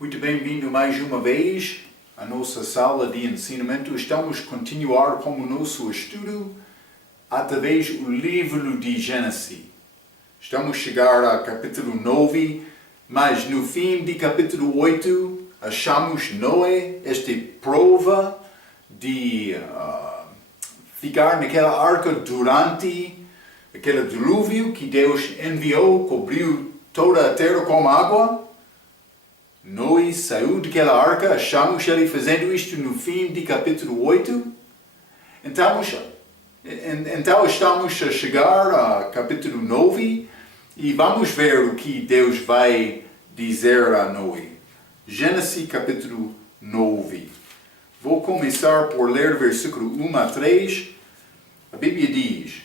Muito bem-vindo mais uma vez à nossa sala de ensinamento. Estamos a continuar com o nosso estudo através do livro de Gênesis. Estamos a chegar ao capítulo 9, mas no fim de capítulo 8 achamos Noé, esta prova de ficar naquela arca durante aquele dilúvio que Deus enviou, cobriu toda a terra com água. Noé saiu daquela arca, achamos ele fazendo isto no fim de capítulo 8. Então estamos a chegar a capítulo 9 e vamos ver o que Deus vai dizer a Noé. Gênesis capítulo 9. Vou começar por ler versículo 1 a 3. A Bíblia diz: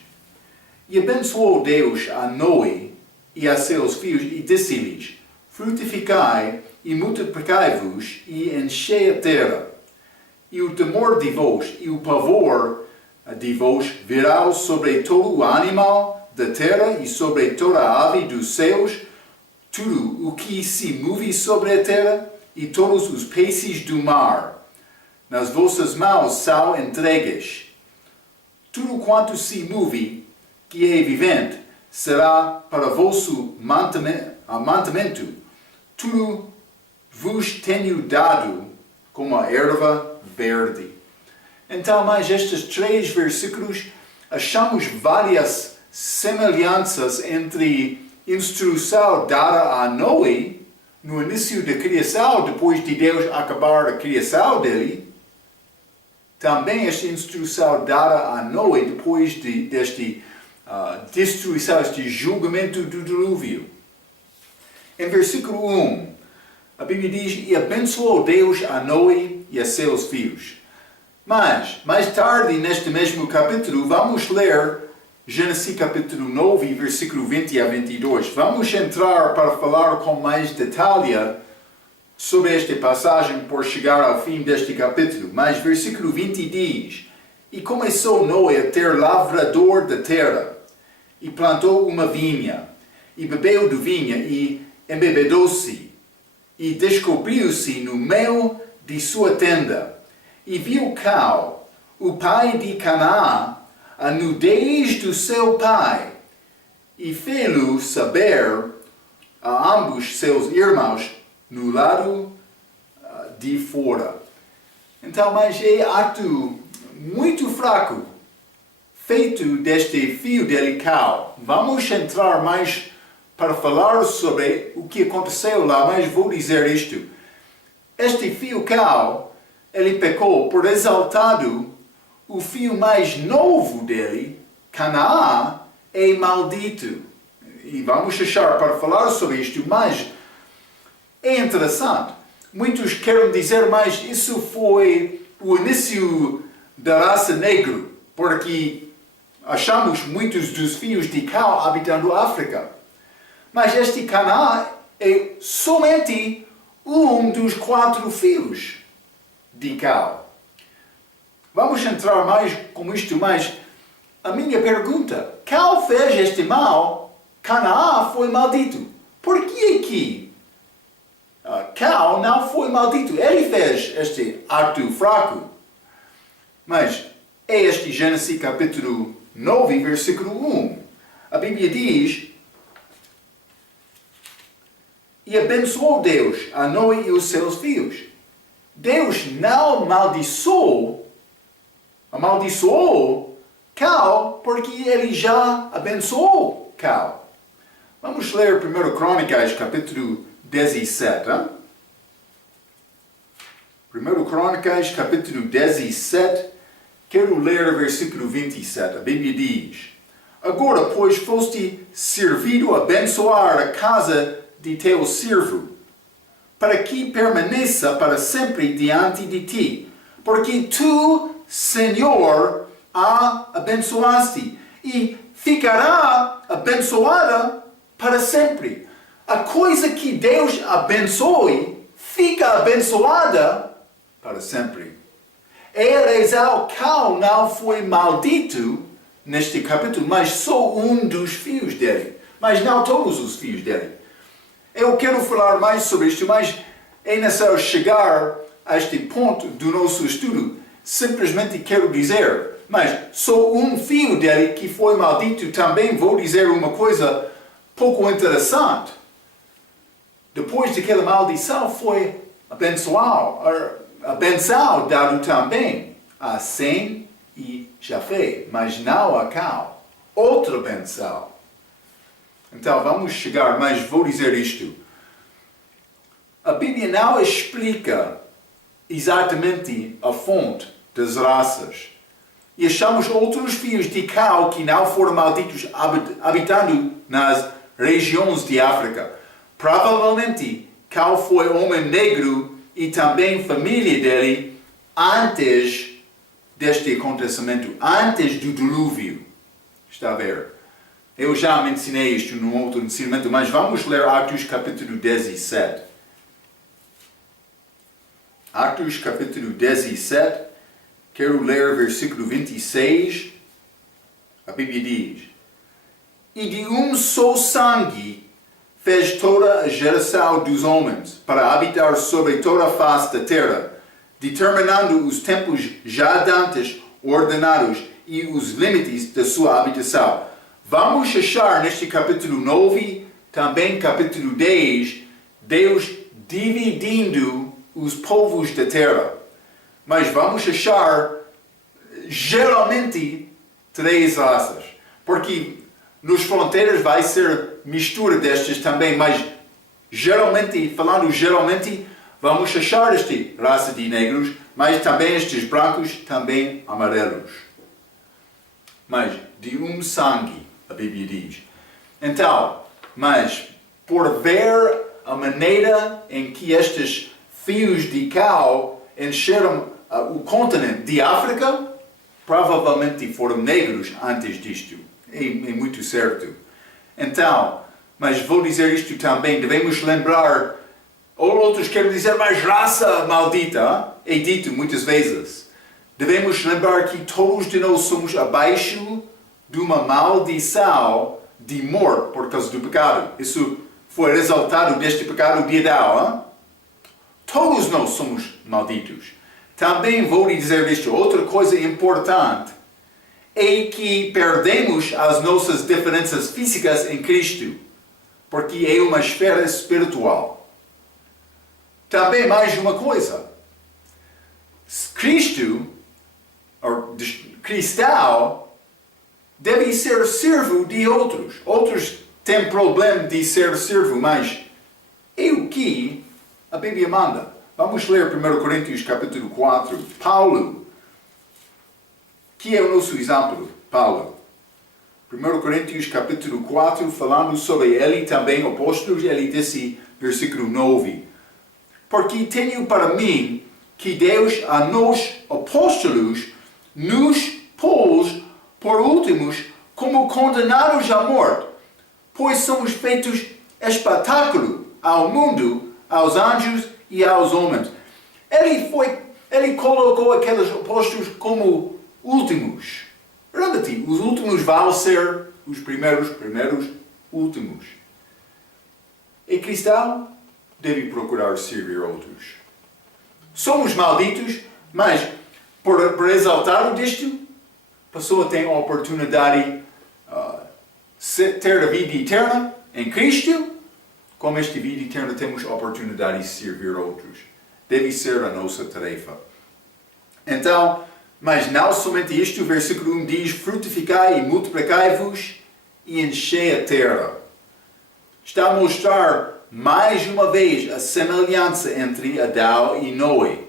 E abençoou Deus a Noé e a seus filhos e disse-lhes: Frutificai e multiplicai-vos e enchei a terra. E o temor de vós e o pavor de vós virá sobre todo o animal da terra e sobre toda a ave dos céus, tudo o que se move sobre a terra e todos os peixes do mar. Nas vossas mãos são entregues. Tudo quanto se move, que é vivente, será para vosso mantimento. Tudo vos tenho dado como a erva verde. Então, mais estes 3 versículos, achamos várias semelhanças entre instrução dada a Noé no início da criação, depois de Deus acabar a criação dele. Também esta instrução dada a Noé depois desta destruição, este julgamento do dilúvio. Em versículo 1, a Bíblia diz: E abençoou Deus a Noé e a seus filhos. Mas, mais tarde, neste mesmo capítulo, vamos ler Gênesis capítulo 9, versículo 20 a 22. Vamos entrar para falar com mais detalhe sobre esta passagem por chegar ao fim deste capítulo. Mas versículo 20 diz: E começou Noé a ter lavrador da terra, e plantou uma vinha, e bebeu do vinha, e embebedou-se, e descobriu-se no meio de sua tenda. E viu Cão, o pai de Canaã, a nudez do seu pai, e fê-lo saber a ambos seus irmãos no lado de fora. Então, mas é ato muito fraco feito deste filho dele, Cão. Vamos entrar mais para falar sobre o que aconteceu lá, mas vou dizer isto. Este filho Cão, ele pecou por exaltado o filho mais novo dele, Canaã, é maldito. E vamos achar para falar sobre isto, mas é interessante. Muitos querem dizer, mas isso foi o início da raça negra, porque achamos muitos dos filhos de Cão habitando a África. Mas este Canaã é somente um dos 4 filhos de Cão. Vamos entrar mais com isto, mas a minha pergunta: Cão fez este mal, Canaã foi maldito. Por que aqui Cão não foi maldito? Ele fez este ato fraco. Mas é este Gênesis capítulo 9, versículo 1. A Bíblia diz: E abençoou Deus a Noé e os seus filhos. Deus não amaldiçoou Cão, porque ele já abençoou Cão. Vamos ler 1 Crônicas, capítulo 17. 1 Crônicas, capítulo 17, quero ler o versículo 27. A Bíblia diz: Agora, pois, foste servido a abençoar a casa de teu servo, para que permaneça para sempre diante de ti, porque tu, Senhor, a abençoaste, e ficará abençoada para sempre. A coisa que Deus abençoe, fica abençoada para sempre. Cão não foi maldito neste capítulo, mas só um dos filhos dele, mas não todos os filhos dele. Eu quero falar mais sobre isto, mas é necessário chegar a este ponto do nosso estudo. Simplesmente quero dizer, mas só um filho dele que foi maldito, também vou dizer uma coisa pouco interessante. Depois daquela maldição foi a benção dado também a Sem e Jafé, mas não a Cão. Outra benção. Então vamos chegar, mas vou dizer isto. A Bíblia não explica exatamente a fonte das raças. E achamos outros filhos de Cão que não foram malditos habitando nas regiões de África. Provavelmente Cão foi homem negro e também família dele antes deste acontecimento, antes do dilúvio. Está a ver? Eu já mencionei isto num outro ensinamento, mas vamos ler Atos capítulo 17. Atos capítulo 17, quero ler versículo 26. A Bíblia diz: E de um só sangue fez toda a geração dos homens para habitar sobre toda a face da terra, determinando os tempos já dantes ordenados e os limites da sua habitação. Vamos achar neste capítulo 9, também capítulo 10, Deus dividindo os povos da terra. Mas vamos achar geralmente 3 raças. Porque nos fronteiras vai ser mistura destas também, mas geralmente, vamos achar esta raça de negros, mas também estes brancos, também amarelos. Mas de um sangue, a Bíblia diz. Então, mas por ver a maneira em que estes fios de Cão encheram o continente de África, provavelmente foram negros antes disto. É muito certo. Então, mas vou dizer isto também, devemos lembrar, ou outros querem dizer, mas raça maldita, é dito muitas vezes. Devemos lembrar que todos de nós somos abaixo de uma maldição de morte por causa do pecado. Isso foi resultado deste pecado de Adão. Hein? Todos nós somos malditos. Também vou lhe dizer isto. Outra coisa importante é que perdemos as nossas diferenças físicas em Cristo, porque é uma esfera espiritual. Também mais uma coisa. Cristão, deve ser servo de outros. Outros têm problema de ser servo, mas é o que a Bíblia manda. Vamos ler 1 Coríntios capítulo 4. Paulo, que é o nosso exemplo, Paulo. 1 Coríntios capítulo 4, falando sobre ele também, apóstolos, ele disse, versículo 9. Porque tenho para mim que Deus a nós, apóstolos, nos pôs por últimos como condenados à morte, pois somos feitos espetáculo ao mundo, aos anjos e aos homens. Ele colocou aqueles apóstolos como últimos. Lembra-te, os últimos vão ser os primeiros, últimos. E cristão deve procurar servir outros. Somos malditos, mas por exaltar o disto, a pessoa tem a oportunidade de ter a vida eterna em Cristo. Com esta vida eterna temos a oportunidade de servir outros. Deve ser a nossa tarefa. Então, mas não somente isto, o versículo 1 diz: frutificai e multiplicai-vos e enchei a terra. Está a mostrar mais uma vez a semelhança entre Adão e Noé.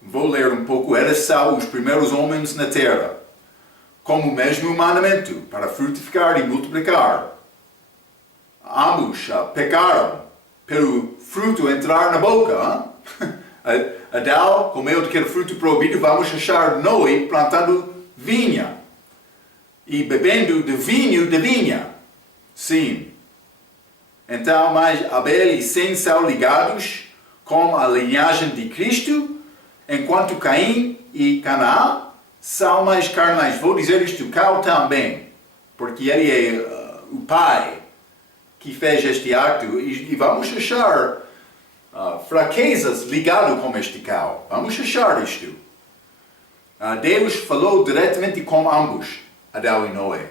Vou ler um pouco. Eles são os primeiros homens na terra, como o mesmo mandamento, para frutificar e multiplicar. Ambos pecaram pelo fruto entrar na boca. Adão comeu daquele fruto proibido. Vamos achar Noé plantando vinha e bebendo de vinho da vinha. Sim. Então, mas Abel e Sem são ligados com a linhagem de Cristo, enquanto Caim e Canaã são mais carnais. Vou dizer isto, Cão também, porque ele é o pai que fez este acto. E vamos achar fraquezas ligadas com este cal. Vamos achar isto. Deus falou diretamente com ambos, Adão e Noé.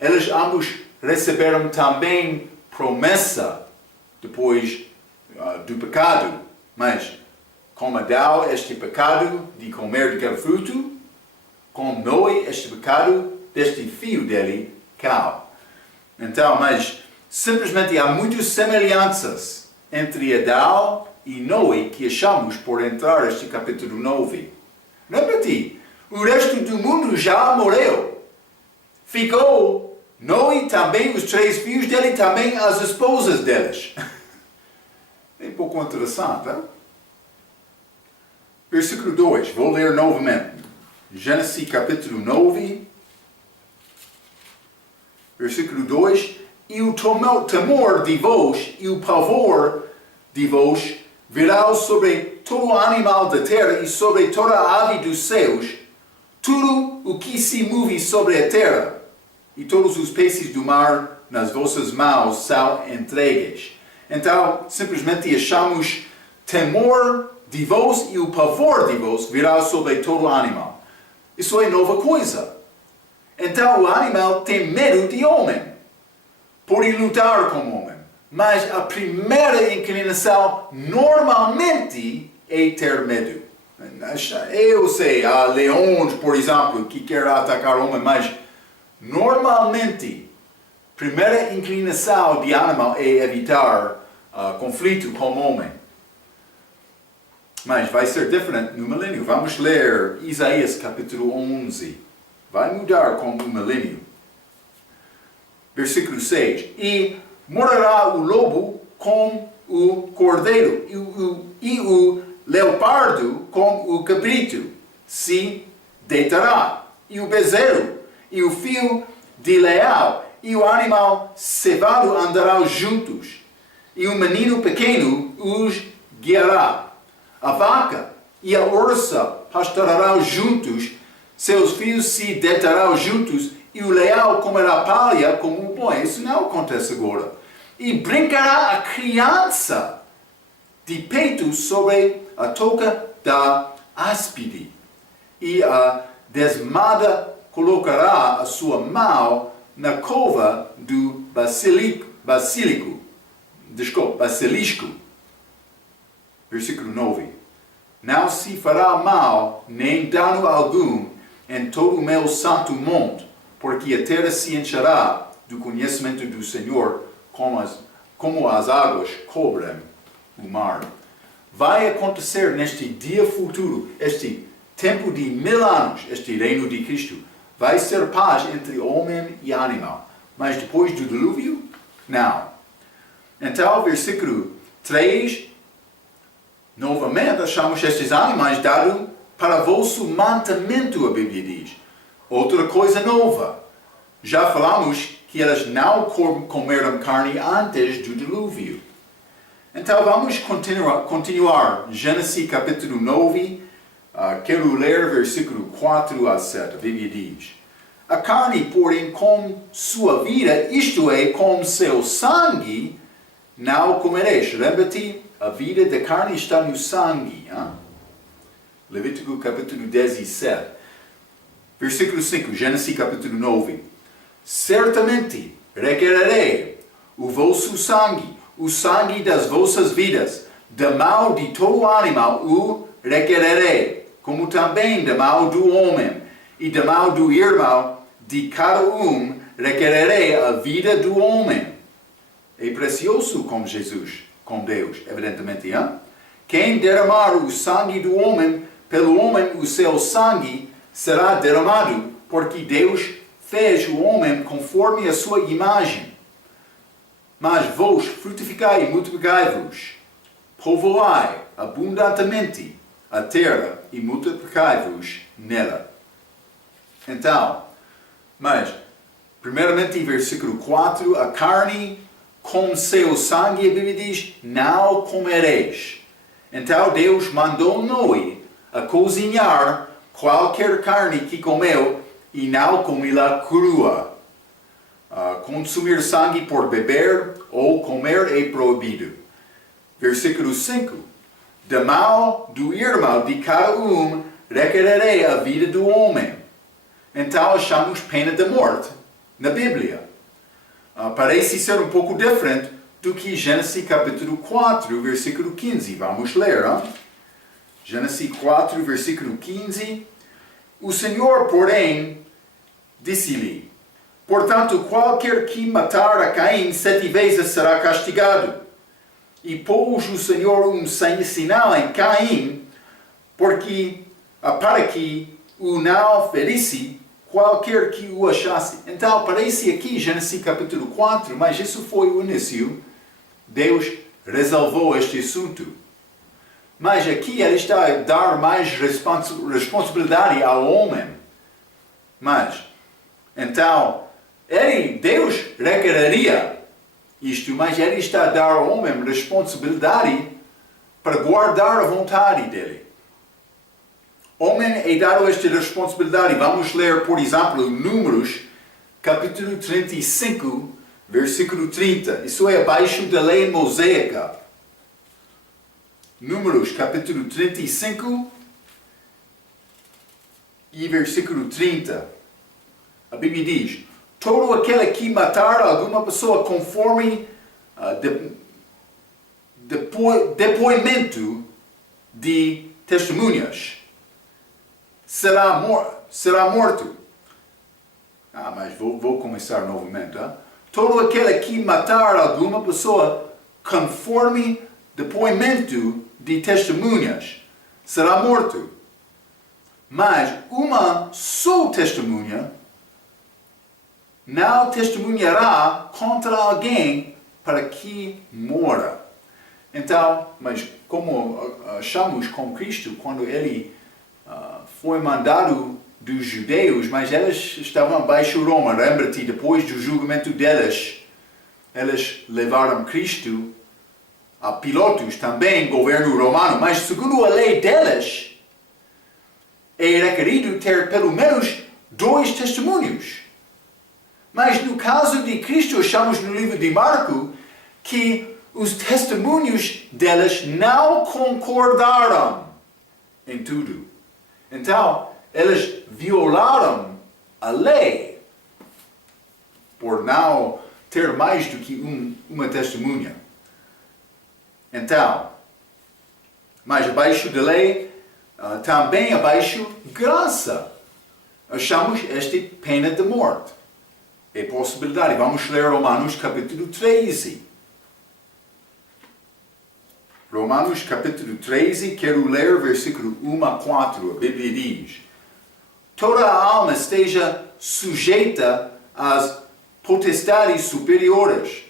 Eles ambos receberam também promessa depois do pecado. Mas, com Adão, este pecado de comer daquele fruto, com Noé, este pecado deste filho dele, Cal. Então, mas simplesmente há muitas semelhanças entre Adão e Noé que achamos por entrar neste capítulo 9. Lembra-te, o resto do mundo já morreu. Ficou Noé também, os 3 filhos dele, também as esposas deles. É um pouco interessante, hein? Versículo 2, vou ler novamente. Gênesis capítulo 9, versículo 2. E o temor de vós e o pavor de vós virá sobre todo animal da terra e sobre toda a ave dos céus, tudo o que se move sobre a terra, e todos os peixes do mar nas vossas mãos são entregues. Então, simplesmente achamos temor de vós e o pavor de vós virá sobre todo animal. Isso é nova coisa. Então, o animal tem medo de homem. Pode lutar com o homem. Mas a primeira inclinação, normalmente, é ter medo. Eu sei, há leões, por exemplo, que querem atacar o homem, mas normalmente, a primeira inclinação de animal é evitar conflito com o homem. Mas vai ser diferente no milênio. Vamos ler Isaías capítulo 11. Vai mudar com o milênio. Versículo 6. E morará o lobo com o cordeiro e o leopardo com o cabrito se deitará. E o bezerro e o fio de leal e o animal cevado andarão juntos. E o menino pequeno os guiará. A vaca e a ursa pastorarão juntos, seus filhos se deitarão juntos, e o leão comerá palha como o boi. Isso não acontece agora. E brincará a criança de peito sobre a touca da áspide. E a desmada colocará a sua mão na cova do basilisco. Versículo 9. Não se fará mal, nem dano algum, em todo o meu santo monte, porque a terra se encherá do conhecimento do Senhor, como as águas cobrem o mar. Vai acontecer neste dia futuro, este tempo de 1000 anos, este reino de Cristo, vai ser paz entre homem e animal. Mas depois do dilúvio, não. Então, versículo 3, novamente achamos estes animais dados para vosso mantimento, a Bíblia diz. Outra coisa nova. Já falamos que elas não comeram carne antes do dilúvio. Então vamos continuar. Gênesis capítulo 9. Quero ler versículo 4 a 7. A Bíblia diz: a carne, porém, com sua vida, isto é, com seu sangue, não comereis. Lembra-te, a vida da carne está no sangue. Hein? Levítico capítulo 17. Versículo 5, Gênesis capítulo 9. Certamente requererei o vosso sangue, o sangue das vossas vidas, da mão de todo animal o requererei, como também da mão do homem, e da mão do irmão de cada requererei a vida do homem. É precioso com Jesus, com Deus, evidentemente. Hein? Quem derramar o sangue do homem, pelo homem o seu sangue será derramado, porque Deus fez o homem conforme a sua imagem. Mas vós frutificai e multiplicai-vos, povoai abundantemente a terra e multiplicai-vos nela. Então, mas, primeiramente em versículo 4, a carne com seu sangue, a Bíblia diz, não comereis. Então Deus mandou Noé a cozinhar qualquer carne que comeu e não comê-la crua. Consumir sangue por beber ou comer é proibido. Versículo 5. Do mal, do irmão de cada requererei a vida do homem. Então achamos pena de morte na Bíblia. Parece ser um pouco diferente do que Gênesis capítulo 4, versículo 15. Vamos ler, hein? Gênesis 4, versículo 15. O Senhor, porém, disse-lhe: portanto, qualquer que matar a Caim 7 vezes será castigado. E pôs o Senhor um sinal em Caim, para que o não ferisse qualquer que o achasse. Então, parece aqui Gênesis capítulo 4, mas isso foi o início. Deus resolveu este assunto. Mas aqui ele está a dar mais responsabilidade ao homem. Mas, então, Deus requereria isto, mas ele está a dar ao homem responsabilidade para guardar a vontade dele. O homem é dado esta responsabilidade. Vamos ler, por exemplo, Números, capítulo 35, versículo 30. Isso é abaixo da lei mosaica. Números, capítulo 35 e versículo 30. A Bíblia diz: todo aquele que matar alguma pessoa conforme depoimento de testemunhas será morto. Mas vou começar novamente. Todo aquele que matar alguma pessoa conforme depoimento de testemunhas será morto. Mas uma só testemunha não testemunhará contra alguém para que mora. Então, mas como achamos com Cristo, quando ele foi mandado dos judeus, mas eles estavam abaixo de Roma. Lembra-te, depois do julgamento deles, eles levaram Cristo a Pilatos, também governo romano, mas segundo a lei deles, é requerido ter pelo menos 2 testemunhos. Mas no caso de Cristo, achamos no livro de Marcos que os testemunhos deles não concordaram em tudo. Então, eles violaram a lei por não ter mais do que uma testemunha. Então, mas abaixo da lei, também abaixo graça, achamos esta pena de morte. É possibilidade. Vamos ler Romanos capítulo 13. Romanos capítulo 13, quero ler versículo 1 a 4. A Bíblia diz: toda a alma esteja sujeita às potestades superiores,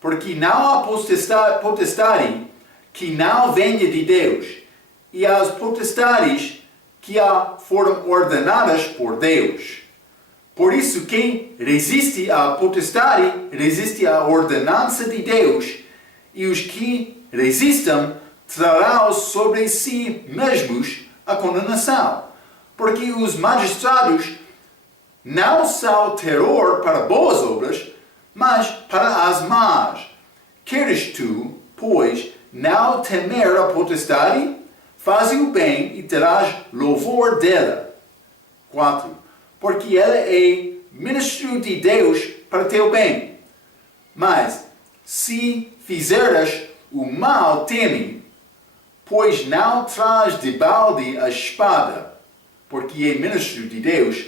porque não há potestade que não venha de Deus, e as potestades que foram ordenadas por Deus. Por isso, quem resiste à potestade, resiste à ordenança de Deus, e os que resistem trarão sobre si mesmos a condenação. Porque os magistrados não são terror para boas obras, mas para as más. Queres tu, pois, não temer a potestade? Faze o bem e terás louvor dela. 4. Porque ela é ministro de Deus para teu bem. Mas, se fizeres o mal, teme, pois não traz de balde a espada, porque é ministro de Deus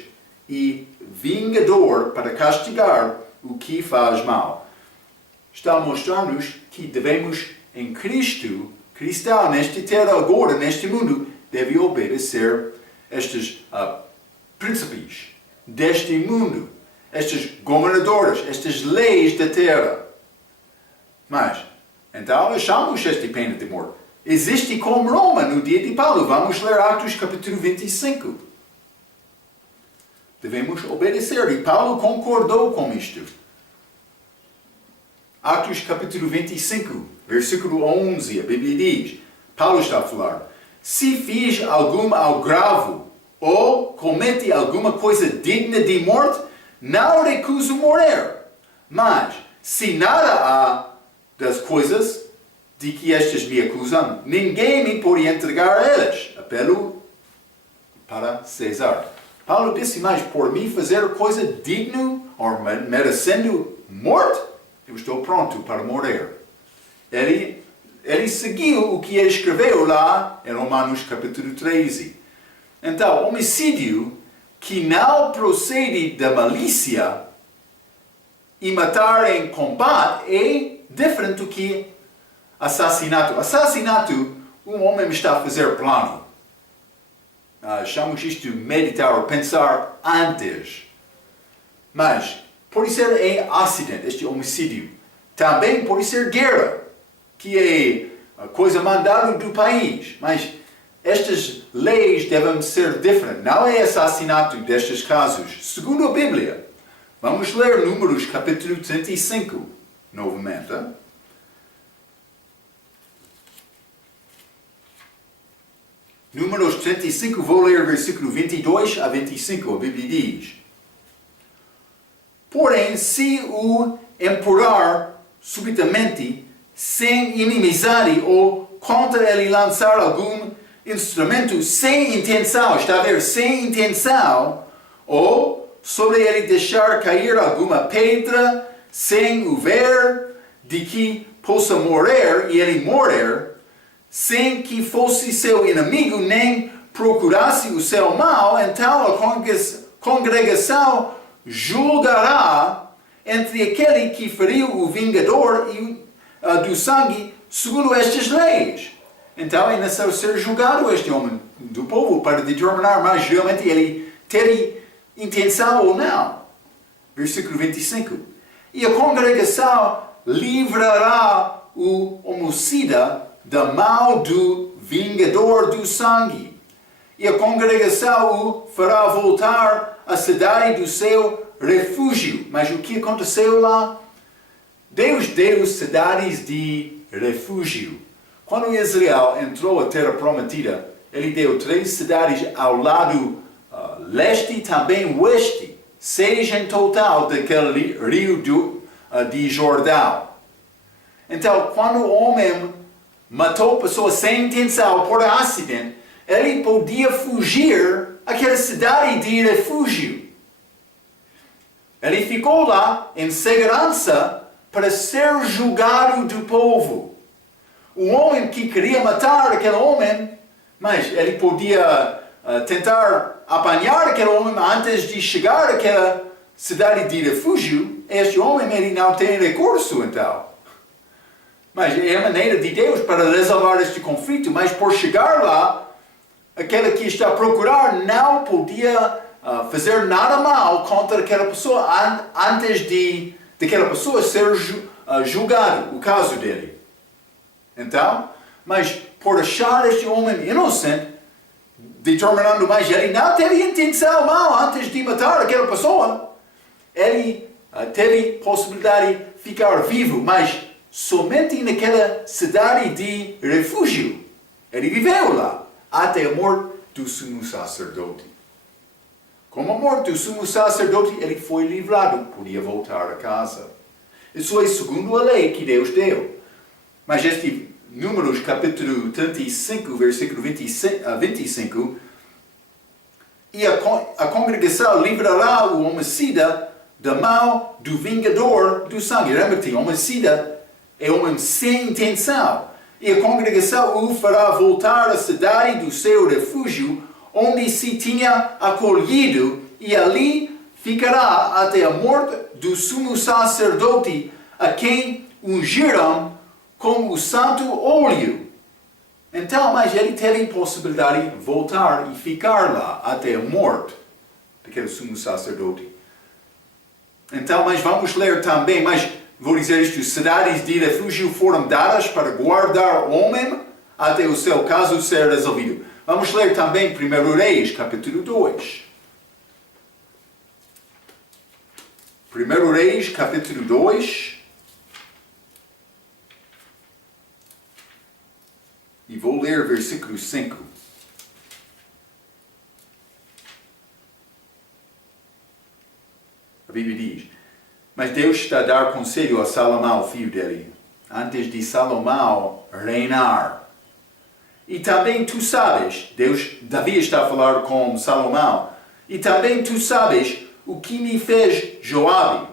e vingador para castigar o que faz mal. Está mostrando-nos que devemos, em Cristo, cristão, nesta terra agora, neste mundo, deve obedecer estes príncipes deste mundo, estes governadores, estas leis da terra. Mas, então, achamos esta pena de morte. Existe como Roma no dia de Paulo. Vamos ler Atos capítulo 25. Devemos obedecer, e Paulo concordou com isto. Atos capítulo 25, versículo 11, a Bíblia diz, Paulo está a falar: se fiz algum agravo ou comete alguma coisa digna de morte, não recuso morrer. Mas, se nada há das coisas de que estes me acusam, ninguém me pode entregar a eles. Apelo para César. Paulo disse, mas por mim fazer coisa digna ou merecendo morte, eu estou pronto para morrer. Ele seguiu o que ele escreveu lá em Romanos capítulo 13. Então, homicídio que não procede da malícia e matar em combate é diferente do que assassinato. Assassinato, um homem está a fazer plano. Chamamos isto de meditar ou pensar antes. Mas pode ser em acidente, este homicídio. Também pode ser guerra, que é a coisa mandada do país. Mas estas leis devem ser diferentes. Não é assassinato destes casos. Segundo a Bíblia, vamos ler Números capítulo 35, novamente. Números 35, vou ler versículo 22 a 25, a Bíblia diz: porém, se o empurrar subitamente, sem inimizade, ou contra ele lançar algum instrumento sem intenção, está a ver, sem intenção, ou sobre ele deixar cair alguma pedra, sem o ver, de que possa morrer, e ele morrer, sem que fosse seu inimigo, nem procurasse o seu mal, então a congregação julgará entre aquele que feriu o vingador e do sangue, segundo estas leis. Então é necessário ser julgado este homem do povo para determinar mais realmente ele teve intenção ou não. Versículo 25. E a congregação livrará o homicida da mão do vingador do sangue. E a congregação o fará voltar à cidade do seu refúgio. Mas o que aconteceu lá? Deus deu cidades de refúgio. Quando Israel entrou à terra prometida, ele deu 3 cidades ao lado leste e também oeste, 6 em total daquele rio de Jordão. Então, quando o homem matou pessoas sem intenção por acidente, ele podia fugir àquela cidade de refúgio. Ele ficou lá em segurança para ser julgado do povo. O homem que queria matar aquele homem, mas ele podia tentar apanhar aquele homem antes de chegar àquela cidade de refúgio. Este homem ele não tem recurso, então. Mas é a maneira de Deus para resolver este conflito. Mas por chegar lá, aquele que está a procurar não podia fazer nada mal contra aquela pessoa antes daquela pessoa ser julgado, o caso dele. Então, mas por achar este homem inocente, determinando mais, ele não teve intenção mal antes de matar aquela pessoa. Ele teve possibilidade de ficar vivo, mas somente naquela cidade de refúgio. Ele viveu lá, até a morte do sumo sacerdote. Com a morte do sumo sacerdote, ele foi livrado, podia voltar a casa. Isso é segundo a lei que Deus deu. Mas este Números capítulo 35, versículo 25, e a congregação livrará o homicida da mão do vingador do sangue. Lembra-te, homicida é homem sem intenção. E a congregação o fará voltar à cidade do seu refúgio, onde se tinha acolhido, e ali ficará até a morte do sumo sacerdote, a quem ungiram com o santo óleo. Então, mas ele teve possibilidade de voltar e ficar lá até a morte daquele sumo sacerdote. Então, mas vamos ler também, mas vou dizer isto, cidades de refúgio foram dadas para guardar o homem até o seu caso ser resolvido. Vamos ler também 1 Reis, capítulo 2. 1 Reis, capítulo 2. E vou ler versículo 5. A Bíblia diz: mas Deus está a dar conselho a Salomão, filho dele. antes de Salomão reinar. E também tu sabes, Davi está a falar com Salomão, e também tu sabes o que me fez Joabe,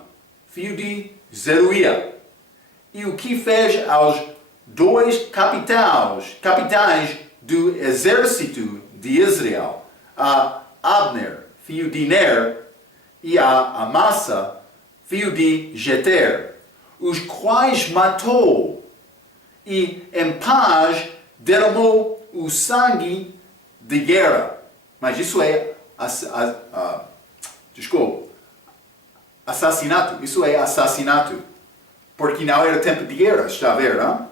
filho de Zeruia, e o que fez aos dois capitães do exército de Israel, a Abner, filho de Ner, e a Amasa, filho de Jeter, os quais matou, e em paz derramou o sangue de guerra. Mas isso é assassinato. Isso é assassinato. Porque não era tempo de guerra, está a ver, não?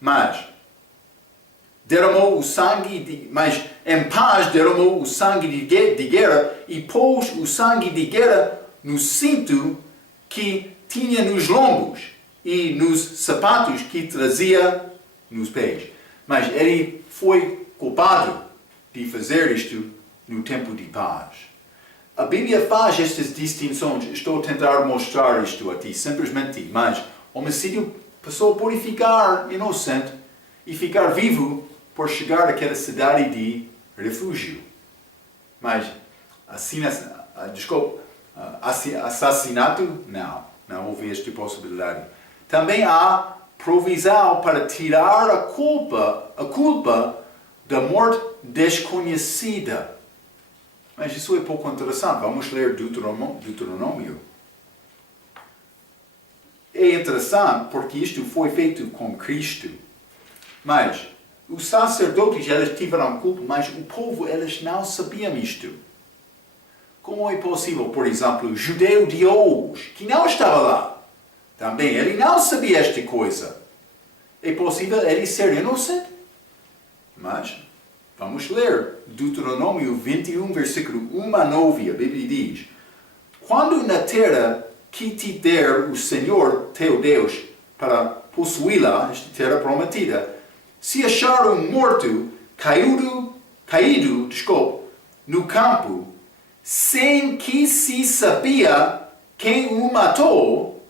Mas derramou o sangue, mas em paz derramou o sangue de guerra e pôs o sangue de guerra no cinto que tinha nos lombos e nos sapatos que trazia nos pés. Mas ele foi culpado de fazer isto no tempo de paz. A Bíblia faz estas distinções. Estou a tentar mostrar isto a ti, simplesmente. Mas homicídio, pessoa pode ficar inocente e ficar vivo por chegar àquela cidade de refúgio. Mas assassinato, não houve esta possibilidade. Também há provisão para tirar a culpa da morte desconhecida. Mas isso é pouco interessante. Vamos ler Deuteronômio. É interessante porque isto foi feito com Cristo. Mas os sacerdotes, eles tiveram culpa, mas o povo, eles não sabiam isto. Como é possível, por exemplo, o judeu de hoje, que não estava lá, também, ele não sabia esta coisa. É possível ele ser inocente? Mas, vamos ler Deuteronômio 21, versículo 1 a 9, a Bíblia diz: quando na terra que te der o Senhor teu Deus para possuí-la, esta terra prometida, se achar um morto caído, no campo, sem que se sabia quem o matou,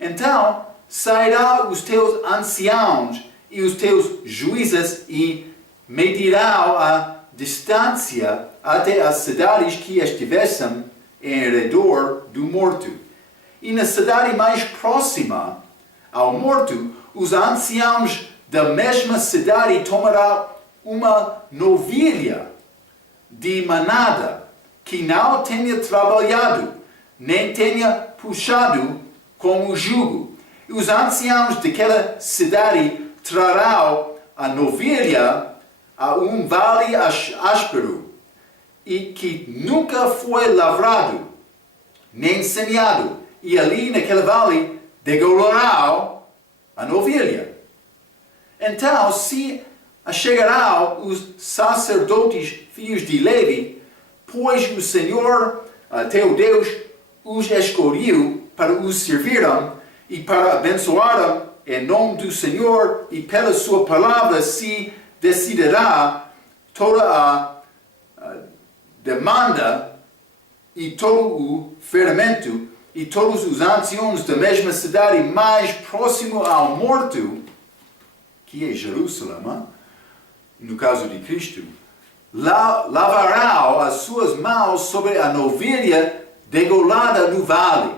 então sairá os teus anciãos e os teus juízes e medirão a distância até as cidades que estivessem em redor do morto. E na cidade mais próxima ao morto, os anciãos da mesma cidade tomarão uma novilha de manada que não tenha trabalhado, nem tenha puxado com o jugo. E os anciãos daquela cidade trarão a novilha a um vale áspero, e que nunca foi lavrado, nem semeado, e ali naquele vale degolarão a novilha. Então, se chegarão os sacerdotes, filhos de Levi, pois o Senhor, teu Deus, os escolheu para os servirem e para abençoarem em nome do Senhor, e pela sua palavra se decidirá toda a demanda e todo o ferimento, e todos os anciãos da mesma cidade mais próximo ao morto, que é Jerusalém, no caso de Cristo, lavarão as suas mãos sobre a novilha degolada no vale,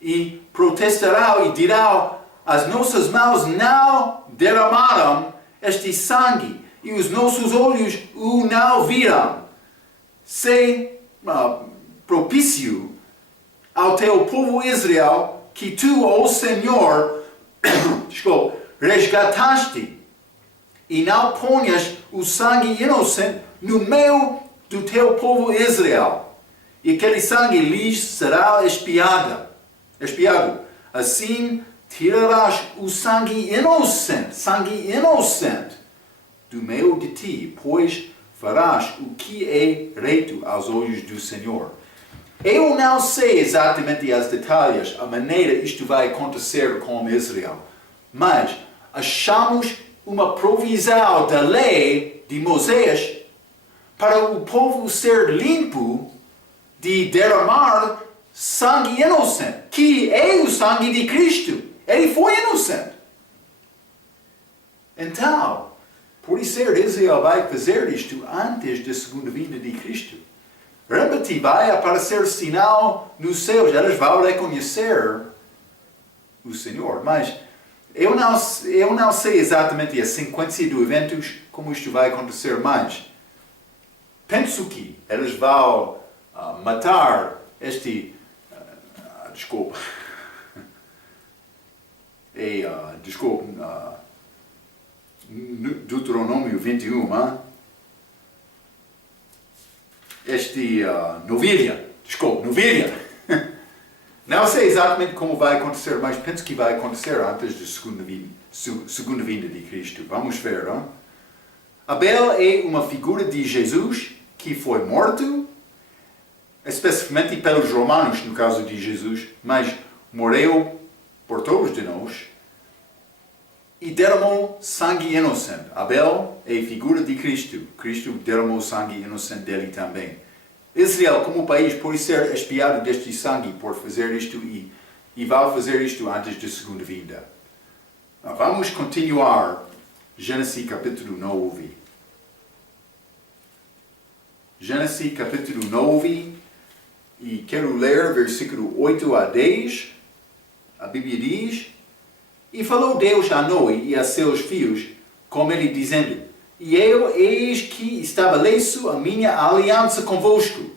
e protestarão e dirão: as nossas mãos não derramaram este sangue, e os nossos olhos o não viram. Sei propício ao teu povo Israel, que tu, ó Senhor, resgataste, e não ponhas o sangue inocente no meio do teu povo Israel, e aquele sangue lhes será expiado. Assim tirarás o sangue inocente do meio de ti, pois farás o que é reto aos olhos do Senhor. Eu não sei exatamente os detalhes, a maneira isto vai acontecer com Israel, mas achamos uma provisão da lei de Moisés para o povo ser limpo de derramar sangue inocente, que é o sangue de Cristo. Ele foi inocente. Por isso, Israel vai fazer isto antes da segunda vinda de Cristo. Realmente vai aparecer sinal nos céus, elas vão reconhecer o Senhor. Mas eu não sei exatamente a sequência de eventos, como isto vai acontecer, mas penso que elas vão matar desculpa. Deuteronômio 21, novilha. Não sei exatamente como vai acontecer, mas penso que vai acontecer antes da segunda vinda de Cristo. Vamos ver. Abel é uma figura de Jesus que foi morto, especificamente pelos romanos, no caso de Jesus, mas morreu por todos de nós e derramou sangue inocente. Abel é figura de Cristo. Cristo derramou sangue inocente dele também. Israel, como país, pode ser expiado deste sangue por fazer isto e vai fazer isto antes da segunda vinda. Vamos continuar. Gênesis capítulo 9. Gênesis capítulo 9. E quero ler versículo 8 a 10. A Bíblia diz: E falou Deus a Noé e a seus filhos, como ele dizendo: E eu eis que estabeleço a minha aliança convosco,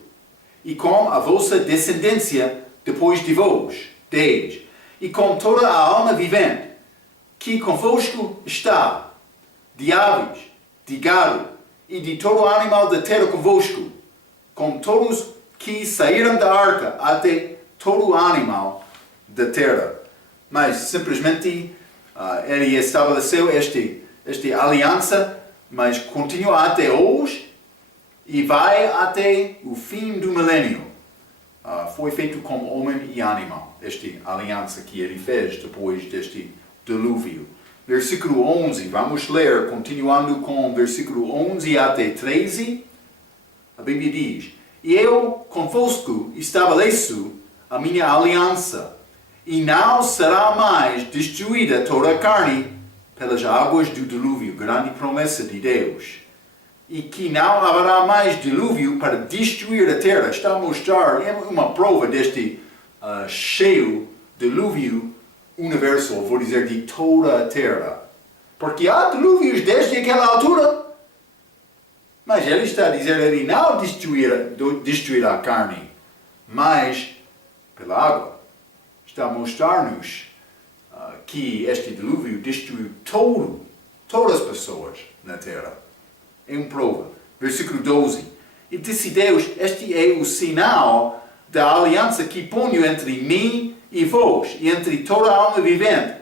e com a vossa descendência depois de vós, 10, e com toda a alma vivente, que convosco está, de aves, de gado, e de todo animal da terra convosco, com todos que saíram da arca, até todo animal da terra. Mas simplesmente ele estabeleceu esta aliança, mas continua até hoje e vai até o fim do milênio. Foi feito com homem e animal, esta aliança que ele fez depois deste dilúvio. Versículo 11, vamos ler, continuando com versículo 11 até 13. A Bíblia diz: E eu convosco estabeleço a minha aliança, e não será mais destruída toda a carne pelas águas do dilúvio, grande promessa de Deus. E que não haverá mais dilúvio para destruir a terra. Está a mostrar uma prova deste cheio dilúvio universal, vou dizer, de toda a terra. Porque há dilúvios desde aquela altura. Mas ele está a dizer, ele não destruirá a carne, mas pela água. Está a mostrar-nos que este dilúvio destruiu todas as pessoas na terra. É uma prova. Versículo 12. E disse Deus: Este é o sinal da aliança que ponho entre mim e vós, e entre toda a alma vivente,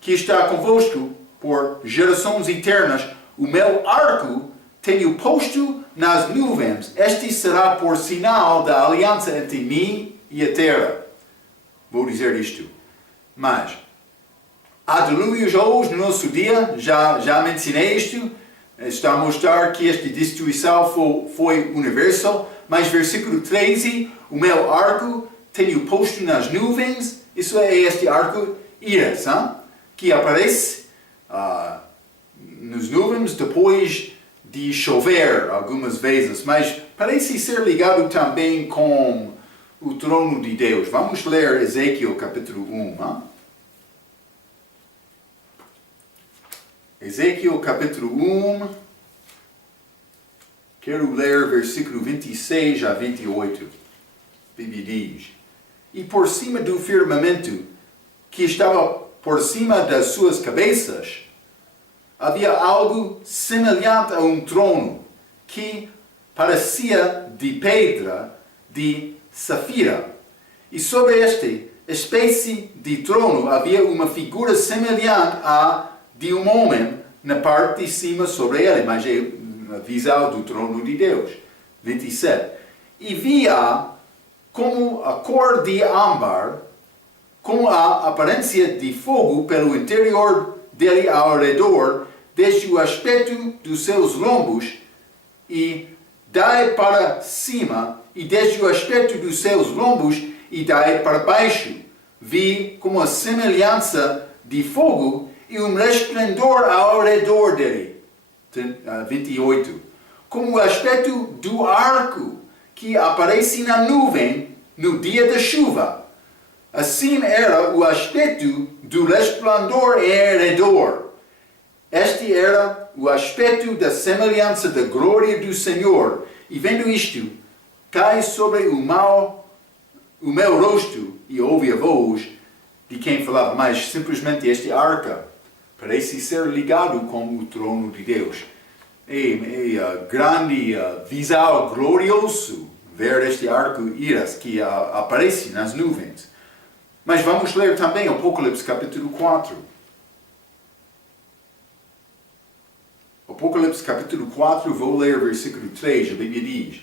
que está convosco por gerações eternas. O meu arco tenho posto nas nuvens. Este será por sinal da aliança entre mim e a terra. Vou dizer isto. Mas há dilúvios hoje, no nosso dia, já mencionei isto. Está a mostrar que esta destruição foi universal. Mas versículo 13, o meu arco tenho posto nas nuvens. Isso é este arco-íris, que aparece nas nuvens depois de chover algumas vezes. Mas parece ser ligado também com o trono de Deus. Vamos ler Ezequiel capítulo 1. Ezequiel capítulo 1. Quero ler versículo 26 a 28. A Bíblia diz: E por cima do firmamento que estava por cima das suas cabeças, havia algo semelhante a um trono, que parecia de pedra de safira. E sobre esta espécie de trono havia uma figura semelhante à de um homem na parte de cima sobre ele, mas é a visão do trono de Deus. 27. E via como a cor de âmbar, com a aparência de fogo pelo interior dele ao redor, desde o aspecto dos seus lombos e daí para cima, e desde o aspecto dos seus lombos e daí para baixo, vi como a semelhança de fogo e um resplendor ao redor dele. 28. Como o aspecto do arco que aparece na nuvem no dia da chuva. Assim era o aspecto do resplandor em redor. Este era o aspecto da semelhança da glória do Senhor. E vendo isto, cai sobre o meu rosto e ouve a voz de quem falava, mas simplesmente este arca parece ser ligado com o trono de Deus. É grande visual glorioso ver este arco-íris que aparece nas nuvens. Mas vamos ler também Apocalipse capítulo 4. Apocalipse capítulo 4, vou ler versículo 3, a Bíblia diz: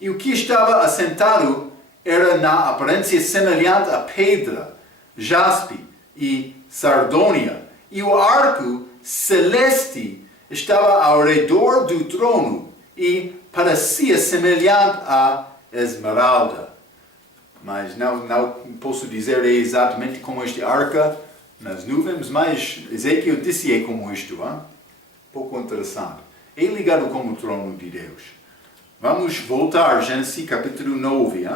E o que estava assentado era na aparência semelhante a pedra, jaspe e sardônia, e o arco celeste estava ao redor do trono e parecia semelhante a esmeralda. Mas não posso dizer exatamente como este arca nas nuvens, mas Ezequiel disse como isto. Pouco interessante. É ligado com o trono de Deus. Vamos voltar a Gênesis capítulo 9.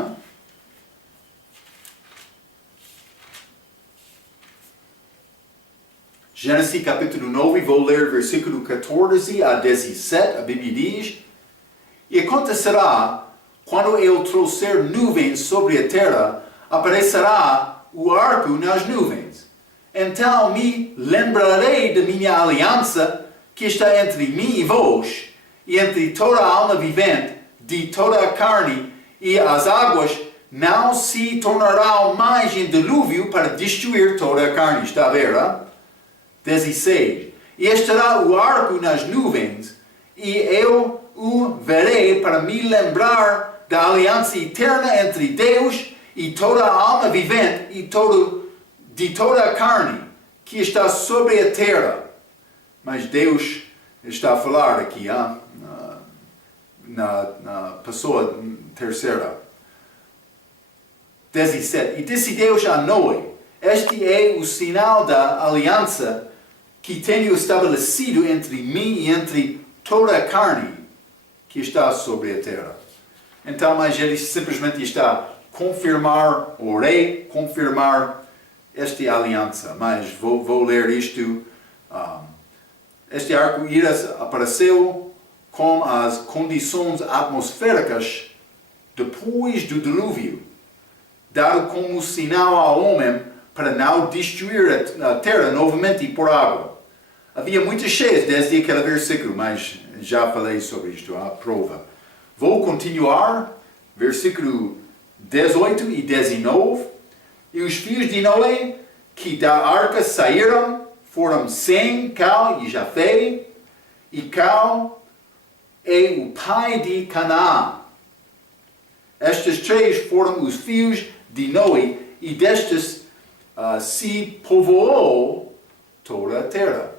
Gênesis capítulo 9, vou ler versículo 14 a 17, a Bíblia diz: E acontecerá, quando eu trouxer nuvens sobre a terra, aparecerá o arco nas nuvens. Então me lembrarei da minha aliança que está entre mim e vós, e entre toda a alma vivente, de toda a carne, e as águas não se tornarão mais em dilúvio para destruir toda a carne. Está a ver, 16. E estará o arco nas nuvens, e eu o verei para me lembrar da aliança eterna entre Deus e toda a alma vivente e de toda a carne que está sobre a terra. Mas Deus está a falar aqui, na pessoa terceira. 17. E disse Deus a Noé: Este é o sinal da aliança que tenho estabelecido entre mim e entre toda a carne que está sobre a terra. Então, mas ele simplesmente está a confirmar, ou reconfirmar esta aliança. Mas vou ler isto. Este arco-íris apareceu com as condições atmosféricas depois do dilúvio, dado como sinal ao homem para não destruir a terra novamente por água. Havia muitas cheias desde aquele versículo, mas já falei sobre isto, a prova. Vou continuar, versículo 18 e 19. E os filhos de Noé que da arca saíram foram Sem, Cal e Jafé, e Cal é o pai de Canaã. Estes três foram os filhos de Noé, e destes se povoou toda a terra.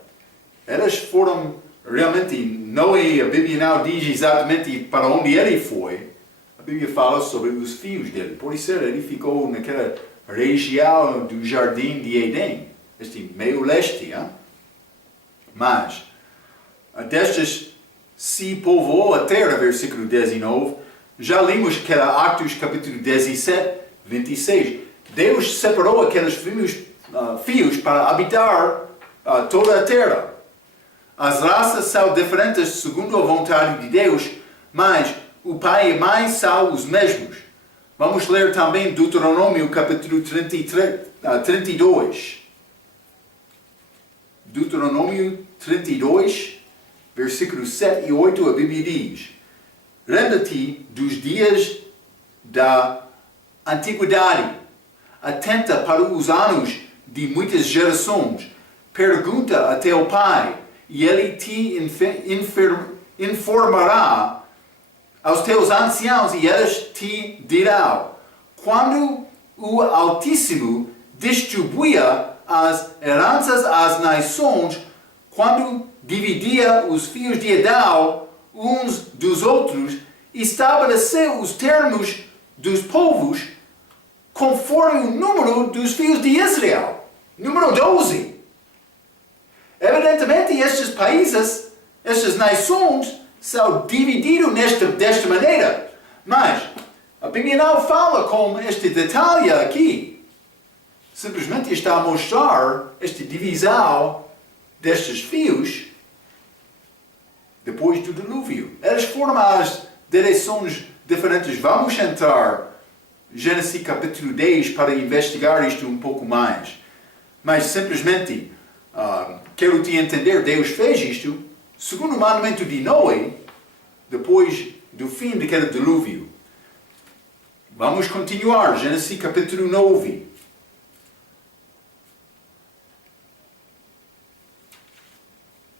Elas foram realmente, Noé, a Bíblia não diz exatamente para onde ele foi. A Bíblia fala sobre os filhos dele. Por isso ele ficou naquela região do jardim de Éden, este meio leste. Mas destes se povoou a terra, versículo 19. Já lemos que era Atos capítulo 17, 26. Deus separou aqueles filhos para habitar toda a terra. As raças são diferentes segundo a vontade de Deus, mas o pai e a mãe são os mesmos. Vamos ler também Deuteronômio capítulo 32. Deuteronômio 32, versículos 7 e 8, a Bíblia diz: Lembra-te dos dias da antiguidade, atenta para os anos de muitas gerações, pergunta a teu pai, e ele te informará, aos teus anciãos, e eles te dirão, quando o Altíssimo distribuía as heranças às nações, quando dividia os filhos de Adão uns dos outros, estabeleceu os termos dos povos conforme o número dos filhos de Israel. Número 12. Evidentemente, estes países Estas nações são divididas desta maneira. Mas a Bíblia não fala com este detalhe aqui. Simplesmente está a mostrar esta divisão destes fios depois do dilúvio. Elas foram as direções diferentes. Vamos entrar em Gênesis capítulo 10 para investigar isto um pouco mais. Mas simplesmente quero te entender, Deus fez isto segundo o mandamento de Noé, depois do fim daquele dilúvio. Vamos continuar, Gênesis capítulo 9.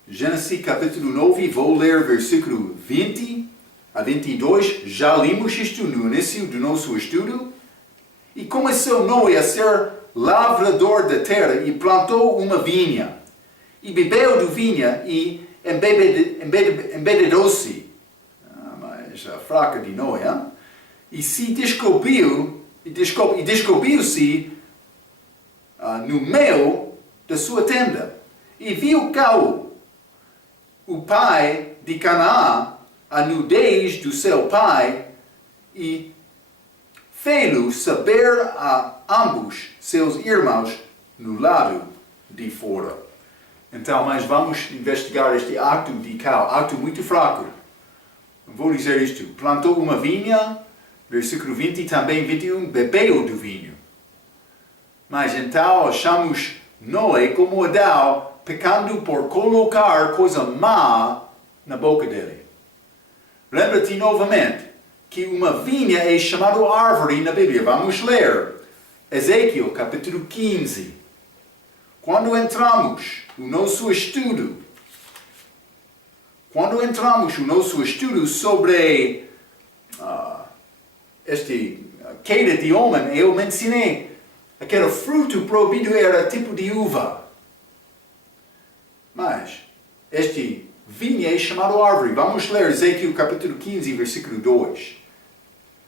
Gênesis capítulo 9, vou ler versículo 20 a 22. Já lemos isto no início do nosso estudo. E começou Noé a ser lavrador da terra e plantou uma vinha. E bebeu do vinha e embebedou-se. Mas a fraca de Noé, hein? E se descobriu-se no meio da sua tenda. E viu Cão, o pai de Canaã, a nudez do seu pai, e fê-lo saber a ambos seus irmãos no lado de fora. Então, mas vamos investigar este ato de Cão, ato muito fraco. Vou dizer isto, plantou uma vinha, versículo 20 e também 21, bebeu do vinho. Mas então achamos Noé como Adão, pecando por colocar coisa má na boca dele. Lembra-te novamente que uma vinha é chamada árvore na Bíblia. Vamos ler Ezequiel capítulo 15. Quando entramos no nosso estudo sobre este queda de homem, eu mencionei aquele fruto proibido era tipo de uva. Mas este vinha é chamado árvore. Vamos ler Ezequiel capítulo 15, versículo 2.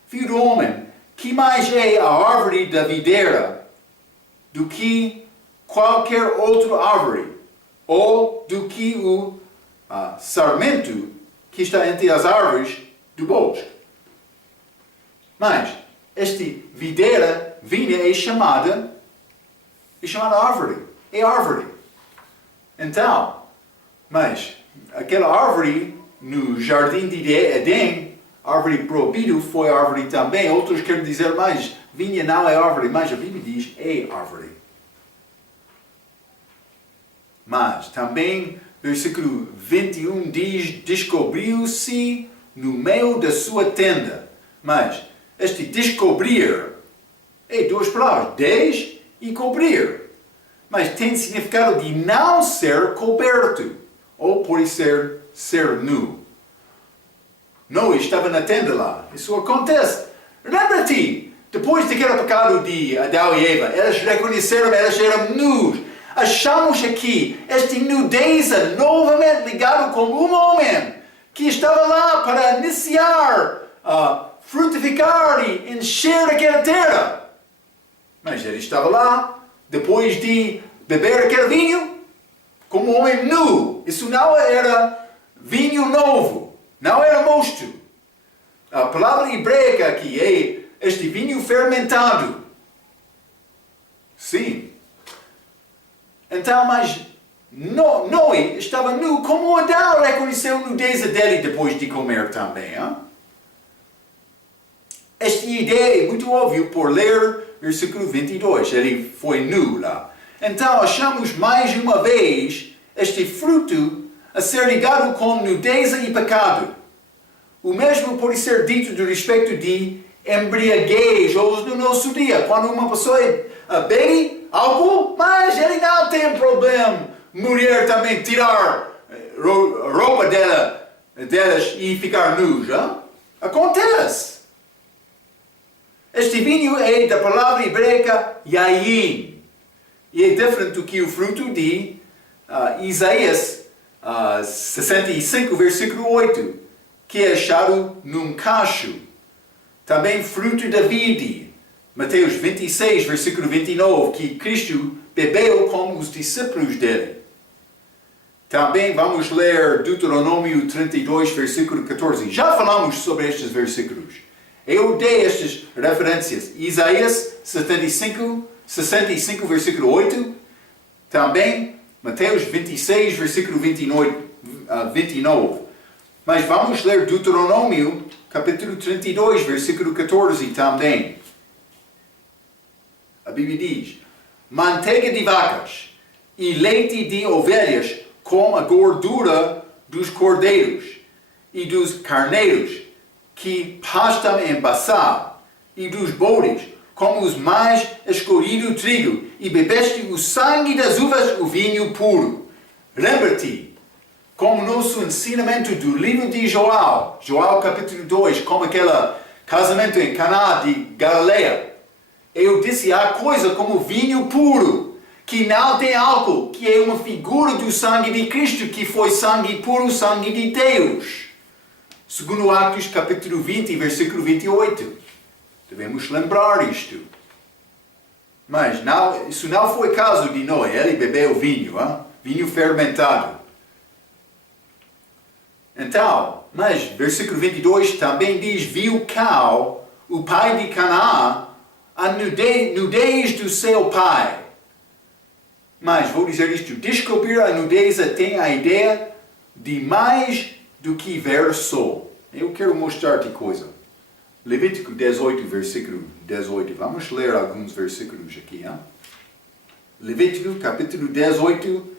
Filho do homem, que mais é a árvore da videira do que qualquer outra árvore? Ou do que o sarmento que está entre as árvores do bosque? Mas este videira, vinha, é chamada árvore. É árvore. Então, mas aquela árvore no jardim de Éden, árvore proibida, foi árvore também. Outros querem dizer, mas vinha não é árvore, mas a Bíblia diz é árvore. Mas também, versículo 21 diz, descobriu-se no meio da sua tenda. Mas este descobrir é duas palavras, des e cobrir. Mas tem significado de não ser coberto, ou pode ser nu. Noé estava na tenda lá. Isso acontece. Lembra-te, depois daquele pecado de Adão e Eva, elas reconheceram, elas eram nus. Achamos aqui esta nudez novamente ligada com um homem que estava lá para iniciar, frutificar e encher aquela terra. Mas ele estava lá, depois de beber aquele vinho, como um homem nu. Isso não era vinho novo, não era mosto. A palavra hebraica aqui é este vinho fermentado. Sim. Então, mas Noé estava nu, como Adão reconheceu a nudez dele depois de comer também. Hein? Esta ideia é muito óbvia por ler versículo 22. Ele foi nu lá. Então, achamos mais uma vez este fruto a ser ligado com nudez e pecado. O mesmo pode ser dito do respeito de embriaguez hoje no nosso dia. Quando uma pessoa bebe álcool, mas ele não tem problema. Mulher também tirar roupa delas e ficar nus. Hein? Acontece. Este vinho é da palavra hebraica yain. E é diferente do que o fruto de Isaías 65, versículo 8, que é achado num cacho. Também fruto da vide. Mateus 26, versículo 29, que Cristo bebeu com os discípulos dele. Também vamos ler Deuteronômio 32, versículo 14. Já falamos sobre estes versículos. Eu dei estas referências. Isaías 65, versículo 8. Também Mateus 26, versículo 29. Mas vamos ler Deuteronômio, capítulo 32, versículo 14 também. A Bíblia diz: manteiga de vacas e leite de ovelhas com a gordura dos cordeiros e dos carneiros que pastam em Basã, e dos bodes, como os mais escolhido trigo, e bebeste o sangue das uvas, o vinho puro. Lembra-te, como nosso ensinamento do livro de Joel capítulo 2, como aquele casamento em Caná de Galileia. Eu disse, há coisa como vinho puro, que não tem álcool, que é uma figura do sangue de Cristo, que foi sangue puro, sangue de Deus. Segundo Atos capítulo 20, versículo 28. Devemos lembrar isto. Mas isso não foi caso de Noé, ele bebeu vinho, vinho fermentado. Então, mas versículo 22 também diz, viu Cão, o pai de Canaã, a nudez do seu pai. Mas vou dizer isto, descobrir a nudez tem a ideia de mais do que ver só. Eu quero mostrar-te coisa. Levítico 18, versículo 18. Vamos ler alguns versículos aqui. Levítico capítulo 18,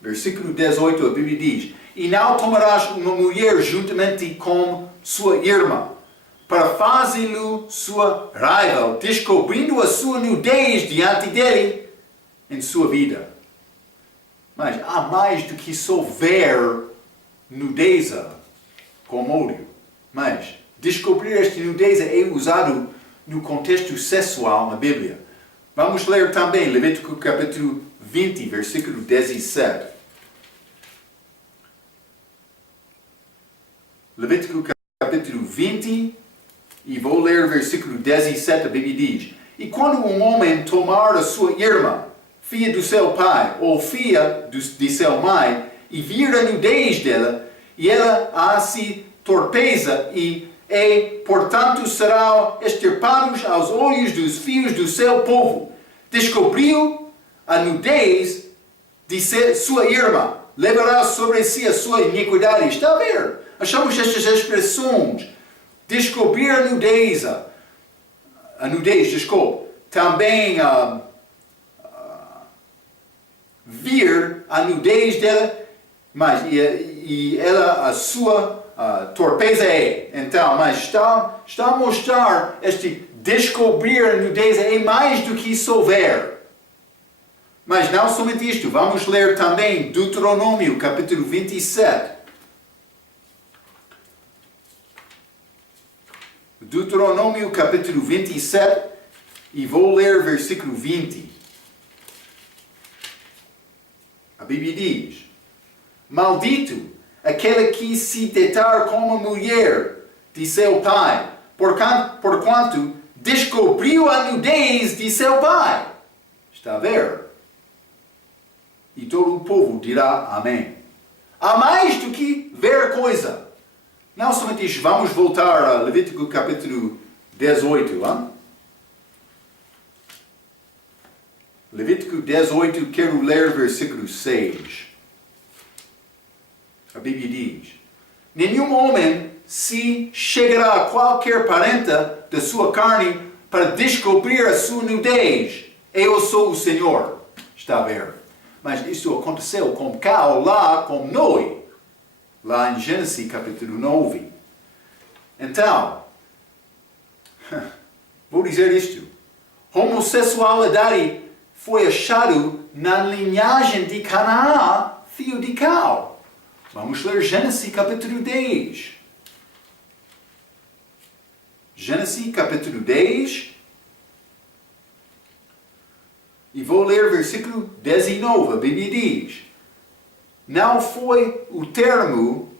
versículo 18, a Bíblia diz: e não tomarás uma mulher juntamente com sua irmã, para fazê-lo sua rival, descobrindo a sua nudez diante dele em sua vida. Mas há mais do que só ver nudez com olho. Mas descobrir esta nudez é usado no contexto sexual na Bíblia. Vamos ler também Levítico capítulo 20, versículo 17. Levítico capítulo 20, e vou ler versículo 17, a Bíblia diz: e quando um homem tomar a sua irmã, filha do seu pai, ou filha de sua mãe, e vir a nudez dela, e ela a se torpeza, e portanto serão extirpados aos olhos dos filhos do seu povo. Descobriu a nudez de sua irmã, levará sobre si a sua iniquidade. Está a ver? Achamos estas expressões. Descobrir a nudez, desculpe. Também vir a nudez dela, mas e ela a sua torpeza é. Então, mas está a mostrar este descobrir a nudez é mais do que só ver. Mas não somente isto, vamos ler também Deuteronômio capítulo 27. Deuteronômio capítulo 27, e vou ler versículo 20. A Bíblia diz: maldito aquele que se deitar com uma mulher de seu pai, porquanto descobriu a nudez de seu pai. Está a ver? E todo o povo dirá amém. Há mais do que ver coisa. Não somente isso, vamos voltar a Levítico capítulo 18. Levítico 18, quero ler versículo 6. A Bíblia diz: nenhum homem se chegará a qualquer parente da sua carne para descobrir a sua nudez. Eu sou o Senhor. Está a ver? Mas isso aconteceu com Cão lá, com Noé, lá em Gênesis capítulo 9. Então, vou dizer isto. Homossexualidade foi achado na linhagem de Canaã, filho de Cão. Vamos ler Gênesis capítulo 10. Gênesis capítulo 10. E vou ler versículo 19. A Bíblia diz: não foi o termo